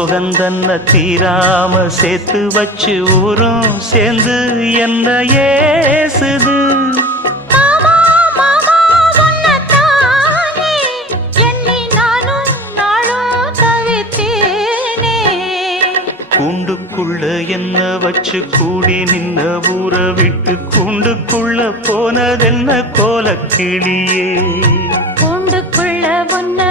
சோகந்தன்ன தீராம சேர்த்து வச்சு ஊரும் சேர்ந்து என்ன ஏசுது. மாமா மாமா உன்னத்தானே எண்ணி நானும் நாளும் தவித்தேனே. கூண்டுக்குள்ள என்ன வச்சு கூடி நின்ன ஊற விட்டு கூண்டுக்குள்ள போனதென்ன கோலக்கிளியே. கூண்டுக்குள்ள உன்னை